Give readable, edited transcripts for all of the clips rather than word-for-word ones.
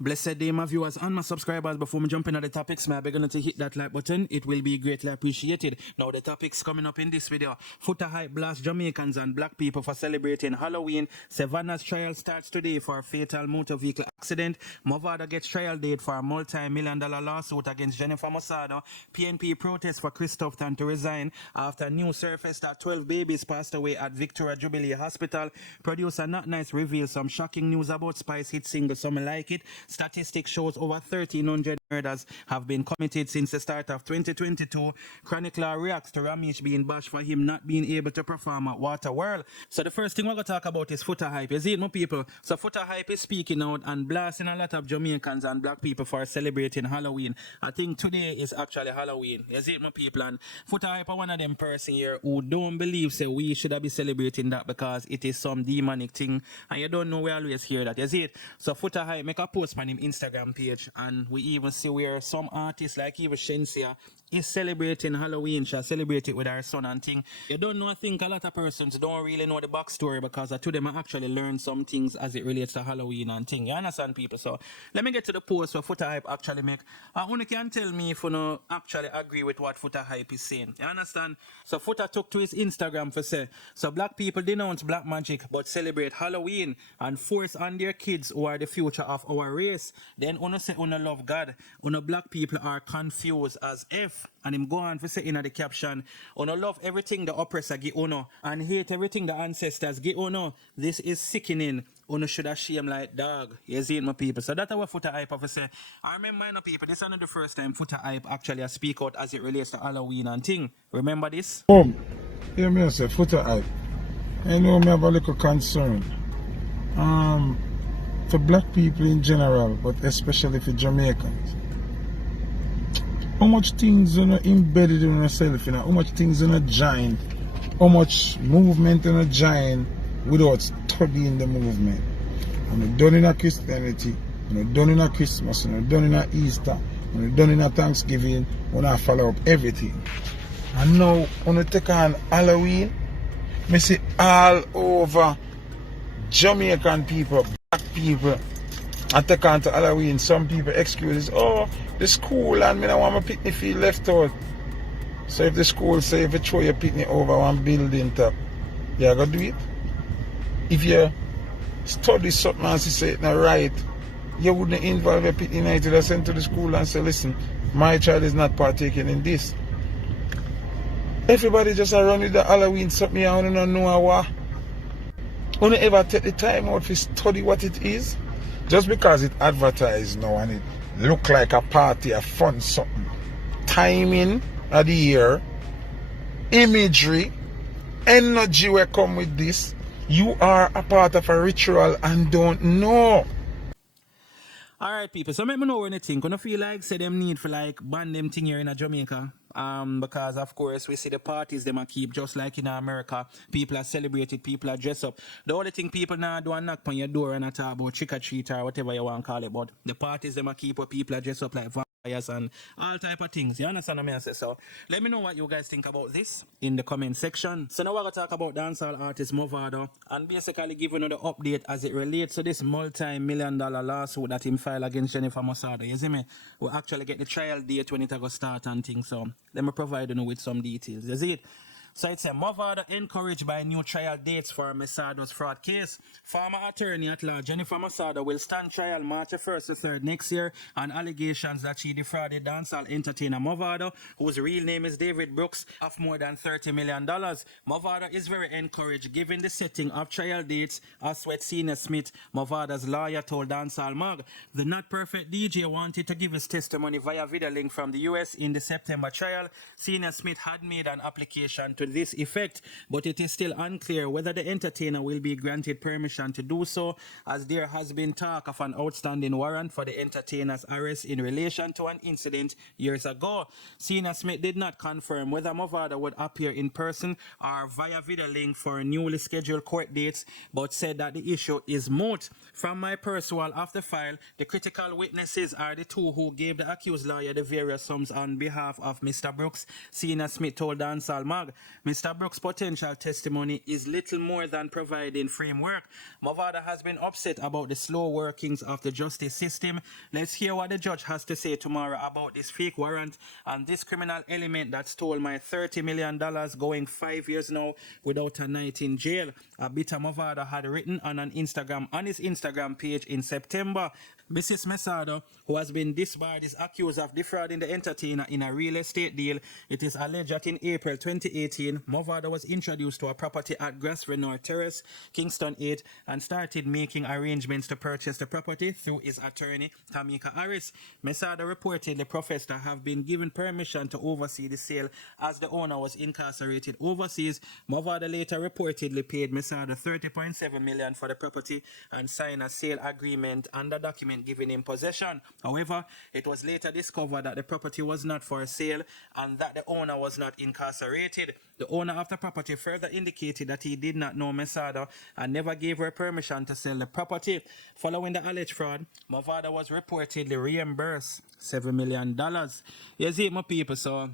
Blessed day, my viewers and my subscribers. Before me jump into the topics, may I beg you to hit that like button. It will be greatly appreciated. Now, the topics coming up in this video. Foota hype blast Jamaicans and black people for celebrating Halloween. Savannah's trial starts today for a fatal motor vehicle accident. Mavado gets trial date for a multi-million-dollar lawsuit against Jennifer Mavado. PNP protests for Christopher to resign after news surfaced that 12 babies passed away at Victoria Jubilee Hospital. Producer Not Nice reveals some shocking news about Spice hit single Some Like It. Statistics shows over 1,300 murders have been committed since the start of 2022. Chronicler reacts to Ramesh being bashed for him not being able to perform at Waterworld. So the first thing we're going to talk about is Foota hype. You see it, my people? So Foota hype is speaking out and blasting a lot of Jamaicans and black people for celebrating Halloween. I think today is actually Halloween. You see it, my people? And Foota hype are one of them person here who don't believe say we should be celebrating that because it is some demonic thing. And you don't know, we always hear that. You see it? So Foota hype make a post on him Instagram page, and we even see where some artists like even Shensia is celebrating Halloween. She'll celebrate it with her son and thing. You don't know, I think a lot of persons don't really know the backstory because to them I actually learn some things as it relates to Halloween and thing. You understand, people? So let me get to the post where Foota hype actually make. Only can tell me if you no actually agree with what Foota hype is saying. You understand? So Foota took to his Instagram for say, so black people denounce black magic but celebrate Halloween and force on their kids who are the future of our race. Then uno say uno love God. Uno black people are confused as if. And him go on for say in the caption, uno love everything the oppressor give uno and hate everything the ancestors give uno. This is sickening. Uno should have shame like dog. You see it, my people. So that's what Foota hype have to say. I remember, no people, this is not the first time Foota hype actually speak out as it relates to Halloween and thing. Remember this? Hear me say Foota hype. I know me have a little concern. For black people in general, but especially for Jamaicans. How much things you know embedded in yourself, you know, how much things you know giant, how much movement in a giant without studying the movement. And we're done in a Christianity, and we're done in a Christmas, and we're done in a Easter, and we're done in a Thanksgiving, when I follow up everything. And now when we take on Halloween, I see all over Jamaican people, black people, I take on to Halloween. Some people excuses, oh, the school and me don't want my picnic field left out. So if the school say if you throw your picnic over one building top, you gotta do it. If you study something and say it's not right, you wouldn't involve your picnic night to send to the school and say, listen, my child is not partaking in this. Everybody just around with the Halloween something I don't know what. Don't ever take the time out to study what it is. Just because it advertised now and it look like a party, a fun something. Timing of the year, imagery, energy will come with this. You are a part of a ritual and don't know. Alright, people, so let me know when you think. I feel like say them need for like ban them thing here in Jamaica. Because of course we see the parties them a keep just like in America. People are celebrated, people are dressed up. The only thing people now do is knock on your door and not talk about trick or treat or whatever you want to call it. But the parties them a keep where people are dressed up like vampires and all type of things. You understand what I say? So let me know what you guys think about this in the comment section. So now we're gonna talk about dancehall artist Mavado and basically give you the update as it relates to this multi-million-dollar lawsuit that him filed against Jennifer Mavado. You see me? We'll actually get the trial date when it go start and things. So let me provide you with some details. You see it? So it's a Mavado encouraged by new trial dates for Masado's fraud case. Former attorney at law Jennifer Mavado will stand trial March 1st to 3rd next year on allegations that she defrauded dancehall entertainer Mavado, whose real name is David Brooks, of more than $30 million. Mavado is very encouraged given the setting of trial dates, as what Senior Smith, Mavado's lawyer, told Dancehall Mag. The Not Perfect DJ wanted to give his testimony via video link from the US in the September trial. Senior Smith had made an application to this effect, but it is still unclear whether the entertainer will be granted permission to do so, as there has been talk of an outstanding warrant for the entertainer's arrest in relation to an incident years ago. Senior Smith did not confirm whether Mavado would appear in person or via video link for newly scheduled court dates, but said that the issue is moot. From my perusal of the file, the critical witnesses are the two who gave the accused lawyer the various sums on behalf of Mr. Brooks, Senior Smith told Dancehall Mag. Mr. Brooks' potential testimony is little more than providing framework. Mavado has been upset about the slow workings of the justice system. Let's hear what the judge has to say tomorrow about this fake warrant and this criminal element that stole my $30 million going 5 years now without a night in jail. A bit Mavado had written on his Instagram page in September. Mrs. Mavado, who has been disbarred, is accused of defrauding the entertainer in a real estate deal. It is alleged that in April 2018, Mavado was introduced to a property at Grosvenor Terrace, Kingston 8, and started making arrangements to purchase the property through his attorney, Tamika Harris. Mavado reportedly professed to have been given permission to oversee the sale as the owner was incarcerated overseas. Mavado later reportedly paid Mavado $30.7 million for the property and signed a sale agreement and a document giving him possession. However, it was later discovered that the property was not for sale and that the owner was not incarcerated. The owner of the property further indicated that he did not know Mavado and never gave her permission to sell the property. Following the alleged fraud, Mavado was reportedly reimbursed $7 million. You see, my people, so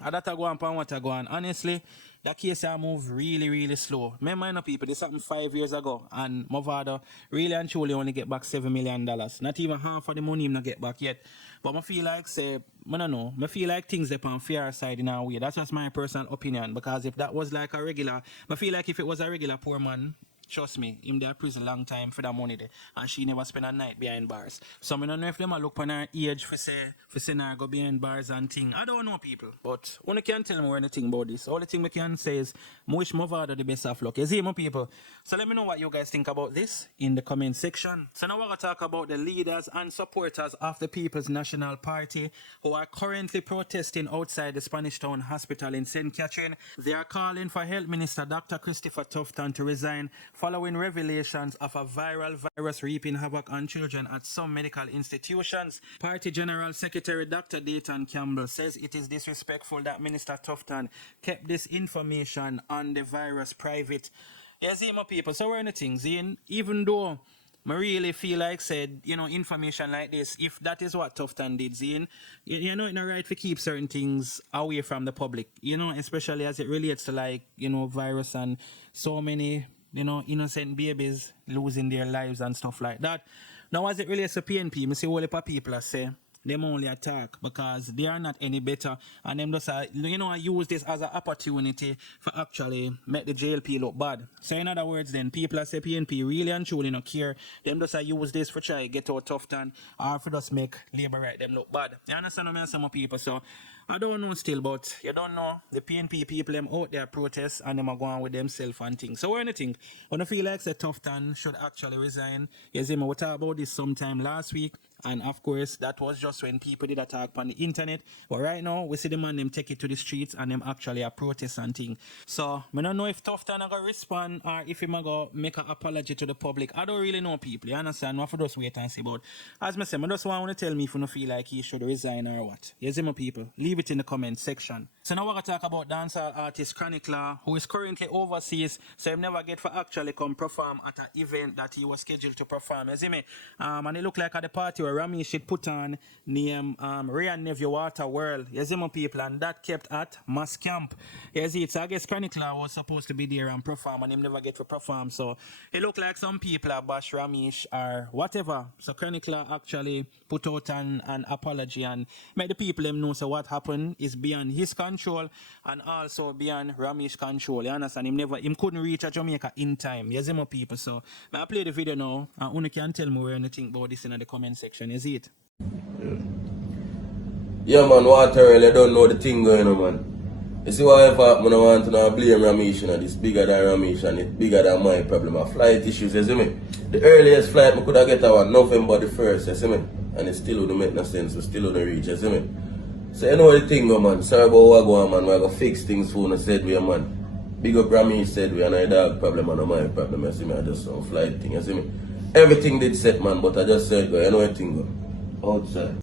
that I go on what I go on. Honestly, that case I move really slow. Remember, people, this happened 5 years ago, and Mavado really and truly only get back $7 million. Not even half of the money him not get back yet. But I feel like, I don't know, I feel like things are on fair side in a way. That's just my personal opinion. Because if that was like a regular, I feel like if it was a regular poor man, trust me, him there prison long time for that money there. And she never spend a night behind bars. So I don't know if them look on her age for say her go behind bars and thing. I don't know, people. But one can't tell me anything about this. All the thing we can say is I wish Mavado the best of luck. You see, my people. So let me know what you guys think about this in the comment section. So now we're going to talk about the leaders and supporters of the People's National Party who are currently protesting outside the Spanish Town Hospital in St. Catherine. They are calling for Health Minister Dr. Christopher Tufton to resign following revelations of a viral virus reaping havoc on children at some medical institutions. Party General Secretary Dr. Dayton Campbell says it is disrespectful that Minister Tufton kept this information on the virus private. You see, my people, so we're in the things, even though I really feel like said, information like this, if that is what Tufton did, Zine, it's not right to keep certain things away from the public, especially as it relates to like, virus and so many innocent babies losing their lives and stuff like that. Now, as it relates to PNP, I see all the people say them only attack because they are not any better, and them just use this as an opportunity for actually make the JLP look bad. So in other words, then people say PNP really and truly not care. Them just use this for try get out Tufton or for just make Labour right them look bad. You understand what I mean? Some people, so I don't know still, but you don't know the PNP people them out there protest and them are going with themselves and things. So what do you think? When I feel like say Tufton should actually resign, you see me, we talked about this sometime last week. And of course, that was just when people did attack on the internet. But right now, we see the man them take it to the streets and them actually a protest and thing. So, I don't know if Tufton are going to respond or if he going to make an apology to the public. I don't really know, people. You understand? We have to just wait and see. But as I said, I just want to tell me if you don't feel like he should resign or what. You see my people? Leave it in the comment section. So now we're going to talk about dancehall artist Chronicler, who is currently overseas. So he never get for actually come perform at an event that he was scheduled to perform. You see me? And it looked like at the party Rami should put on name Ray and Nephew Water World. You see my people, and that kept at Mass Camp. You see, so I guess Chronicler was supposed to be there and perform, and him never get to perform. So it looked like some people are bash Ramesh or whatever. So Chronicler actually put out an apology and made the people them know so what happened is beyond his control and also beyond Ramesh's control. You understand? Him couldn't reach a Jamaica in time. You see my people. So I play the video now, and you can tell me where anything about this in the comment section. You see it? Yeah, man, Water World, I don't know the thing going on, man. You see why I don't want to blame Ramesh, it's bigger than Ramesh and it's bigger than my problem of flight issues, you see me? The earliest flight I could have get on November the 1st, you see me? And it still wouldn't make no sense, we still wouldn't reach, you see me? So you know the thing go, man. Sorry about what go on, man. We're going to fix things for us, said we, man. Big up Ramesh said we, and I dog problem and my problem, you see me? I just some flight thing, you see me? Everything did set, man, but I just said go, you know the thing go. Outside.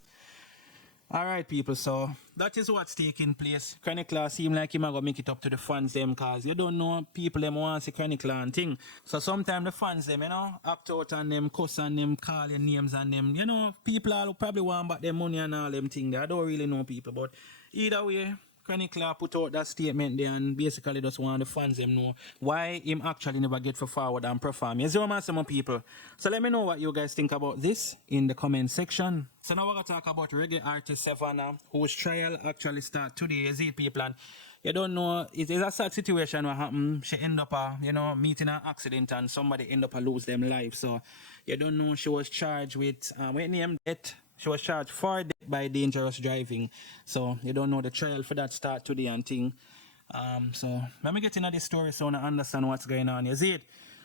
Alright, people, so that is what's taking place. Chronicler seem like him going to make it up to the fans them because you don't know people them want to see Chronicler and thing. So sometimes the fans them, act out on them, cuss on them, call your names on them. People all probably want back their money and all them things. I don't really know people, but either way, Chronicler put out that statement there and basically just want the fans them know why him actually never get for forward and perform. You see what I'm saying, people? So let me know what you guys think about this in the comment section. So now we're going to talk about reggae artist Savannah, whose trial actually start today. You see, people, and you don't know, it's a sad situation what happened. She end up, meeting an accident and somebody end up lose them life. So you don't know she was charged with, what name, death. She was charged for death by dangerous driving. So you don't know the trial for that start today and thing. So let me get into this story so I understand what's going on. You see it?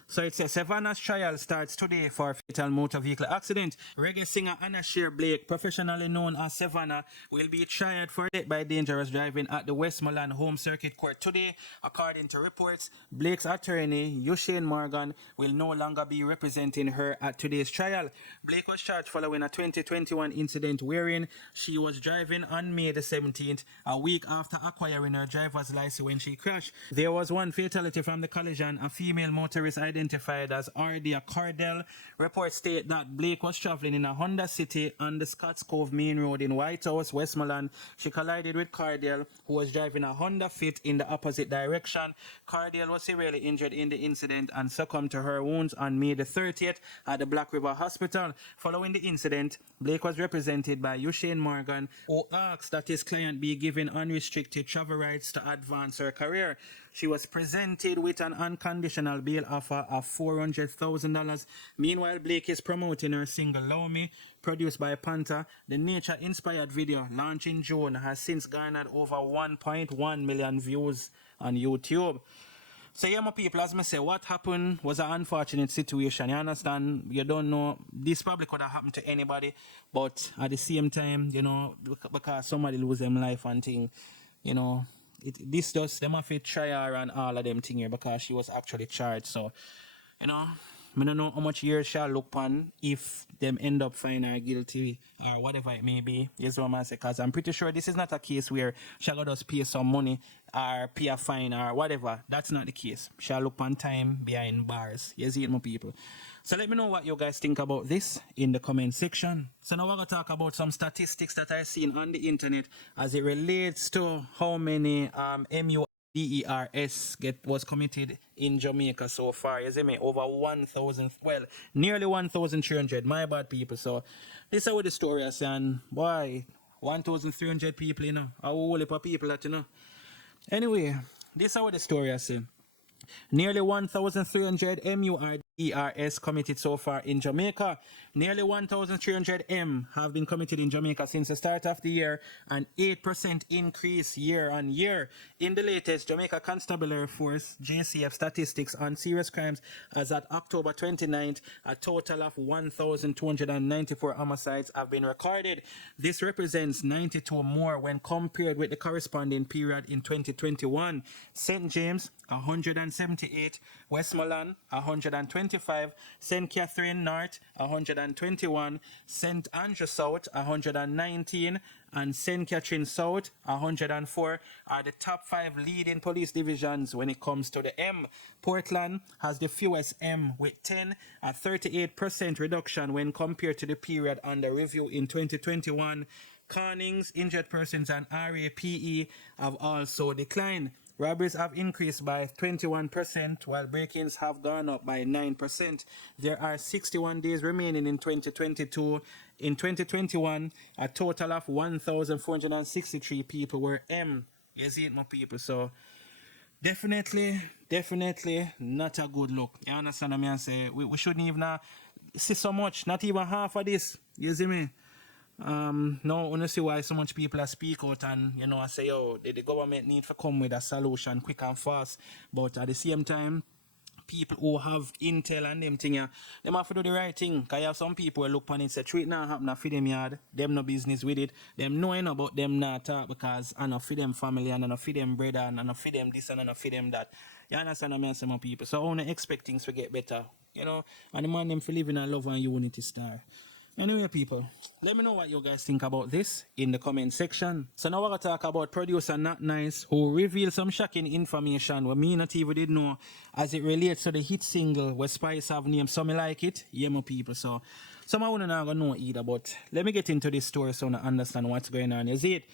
So it says Savannah's trial starts today for a fatal motor vehicle accident. Reggae singer Anna Shear Blake, professionally known as Savannah, will be tried for death by dangerous driving at the Westmoreland Home Circuit Court today. According to reports, Blake's attorney, Usain Morgan, will no longer be representing her at today's trial. Blake was charged following a 2021 incident wherein she was driving on May the 17th, a week after acquiring her driver's license when she crashed. There was one fatality from the collision, a female motorist identified as Ardia Cardell. Reports state that Blake was traveling in a Honda City on the Scotts Cove Main Road in Whitehouse, Westmoreland. She collided with Cardell, who was driving a Honda Fit in the opposite direction. Cardell was severely injured in the incident and succumbed to her wounds on May the 30th at the Black River Hospital. Following the incident, Blake was represented by Usain Morgan, who asked that his client be given unrestricted travel rights to advance her career. She was presented with an unconditional bail offer of $400,000. Meanwhile, Blake is promoting her single Love Me, produced by Panther. The nature-inspired video, launched in June, has since garnered over 1.1 million views on YouTube. So yeah, my people, as I say, what happened was an unfortunate situation. You understand? You don't know. This probably could have happened to anybody, but at the same time, because somebody lose them life and thing, this just them have to try her and all of them thing here because she was actually charged. So, I don't know how much years she'll look on if them end up finding her guilty or whatever it may be. Yes, what I'm saying, because I'm pretty sure this is not a case where she'll just pay some money or pay a fine or whatever. That's not the case. She'll look on time behind bars. You see it, my people. So let me know what you guys think about this in the comment section. So now we're going to talk about some statistics that I've seen on the internet as it relates to how many MUDERS was committed in Jamaica so far. You see me? Over 1,000, well, nearly 1,300. My bad, people. So this is what the story is saying. Boy, 1,300 people, a whole heap of people that, Anyway, this is what the story is saying. Nearly 1,300 MUDERS committed so far in Jamaica. Nearly 1,300 M have been committed in Jamaica since the start of the year, an 8% increase year on year. In the latest Jamaica Constabulary Force JCF statistics on serious crimes as at October 29th, a total of 1,294 homicides have been recorded. This represents 92 more when compared with the corresponding period in 2021. St. James, 178, Westmoreland, 125, St. Catherine North, 121, St. Andrew South, 119, and St. Catherine South, 104, are the top 5 leading police divisions when it comes to the M. Portland has the fewest M with 10, a 38% reduction when compared to the period under review in 2021. Connings, injured persons, and RAPE have also declined. Robberies have increased by 21%, while break-ins have gone up by 9%. There are 61 days remaining in 2022. In 2021, a total of 1,463 people were M. You see it, my people? So, definitely not a good look. You understand what I say? We shouldn't even see so much, not even half of this. You see me? No, when you see why so much people speak out and, I say, the government need to come with a solution quick and fast. But at the same time, people who have intel and them thing, them have to do the right thing. Because you have some people who look on it and say, treat not happen for them yard, them no business with it. Them knowing about them not talk because I know for them family and I know for them brother and I know for them this and I know for them that. You understand what I mean, people? So I want to expect things to get better, and the man them for living a love and unity star. Anyway, people, let me know what you guys think about this in the comment section. So now we're going to talk about producer Not Nice, who revealed some shocking information what me not even did know as it relates to the hit single where Spice have named Some Me Like It. Yeah, my people. So some I wouldn't know either, but let me get into this story so I understand what's going on. You see it?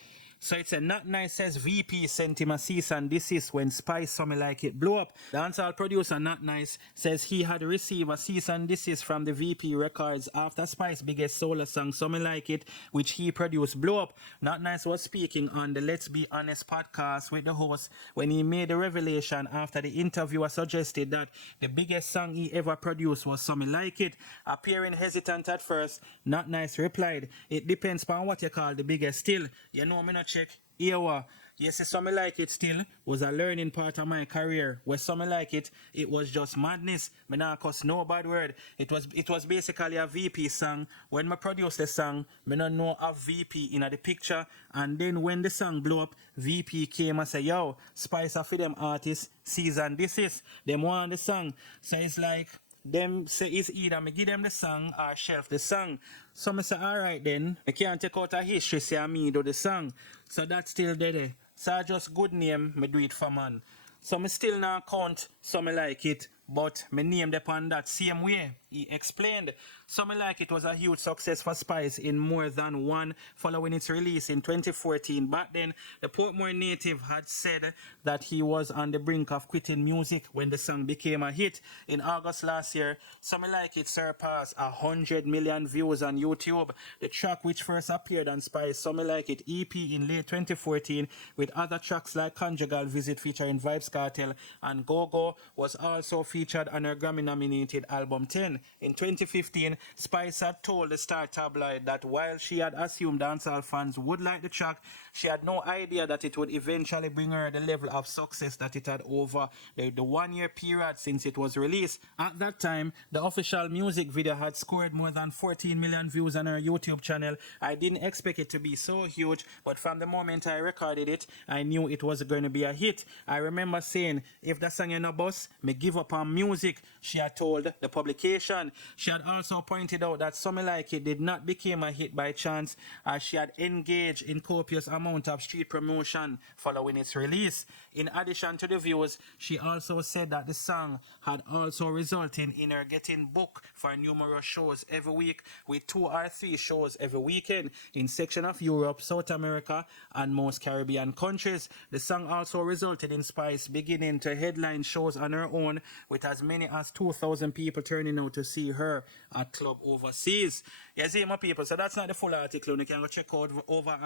So it's a Not Nice says VP sent him a cease and desist when Spice Some Like It blew up. The dancehall producer Not Nice says he had received a cease and desist from the VP Records after Spice's biggest solo song Some Like It, which he produced, blew up. Not Nice was speaking on the Let's Be Honest podcast with the host when he made the revelation after the interviewer suggested that the biggest song he ever produced was Some Like It. Appearing hesitant at first, Not Nice replied, "It depends on what you call the biggest still. You know me not check. Here, yes, Some Like It still was a learning part of my career. Where Some Like It, it was just madness. Me nah cuss no bad word. It was basically a VP song. When I produced the song, me not know a VP in the picture. And then when the song blew up, VP came and said, yo, Spice are for them artists, season this is. Them want the song. So it's like, them say it's either me give them the song or shelf the song. So me say, alright then, I can't take out a history say me do the song. So that's still there. So I just good name, me do it for man. So me still not count Some Like It, but me name upon that same way. He explained. Some Like It was a huge success for Spice in more than one following its release in 2014. Back then, the Portmore native had said that he was on the brink of quitting music when the song became a hit. In August last year, Some Like It surpassed 100 million views on YouTube. The track which first appeared on Spice Some Like It EP in late 2014 with other tracks like Conjugal Visit featuring Vybz Kartel and Go-Go was also featured on her Grammy-nominated album 10. In 2015, Spice had told the Star tabloid that while she had assumed dancehall fans would like the track, she had no idea that it would eventually bring her the level of success that it had over the 1 year period since it was released. At that time, the official music video had scored more than 14 million views on her YouTube channel. I didn't expect it to be so huge, but from the moment I recorded it, I knew it was going to be a hit. I remember saying, if the song is no bust, me give up on music, she had told the publication. She had also pointed out that Some Like It did not become a hit by chance, as she had engaged in copious amount of street promotion following its release. In addition to the views, she also said that the song had also resulted in her getting booked for numerous shows every week, with 2 or 3 shows every weekend in section of Europe, South America, and most Caribbean countries. The song also resulted in Spice beginning to headline shows on her own, with as many as 2,000 people turning out to see her at club overseas. You see, my people, so that's not the full article. You can go check out over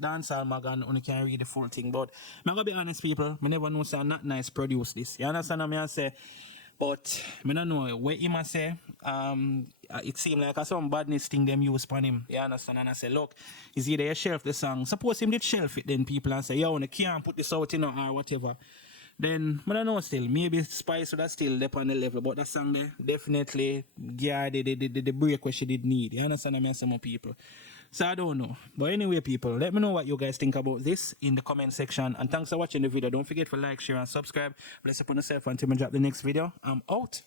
Dancehall Mag and you can read the full thing. But I'm going to be honest, people, I never know say Not Nice produce this. You understand what I say? But I don't know what him say. It seemed like some badness thing them use upon him. You understand? And I say, look, is either you shelf the song. Suppose him did shelf it, then people and say, yo, you can't put this out, you know, or whatever. Then, I don't know still, maybe Spice would have still up on the level, but that song there definitely yeah, the break what she did need. You understand? I mean, some more people. So I don't know. But anyway, people, let me know what you guys think about this in the comment section. And thanks for watching the video. Don't forget to like, share, and subscribe. Bless upon yourself until we drop the next video. I'm out.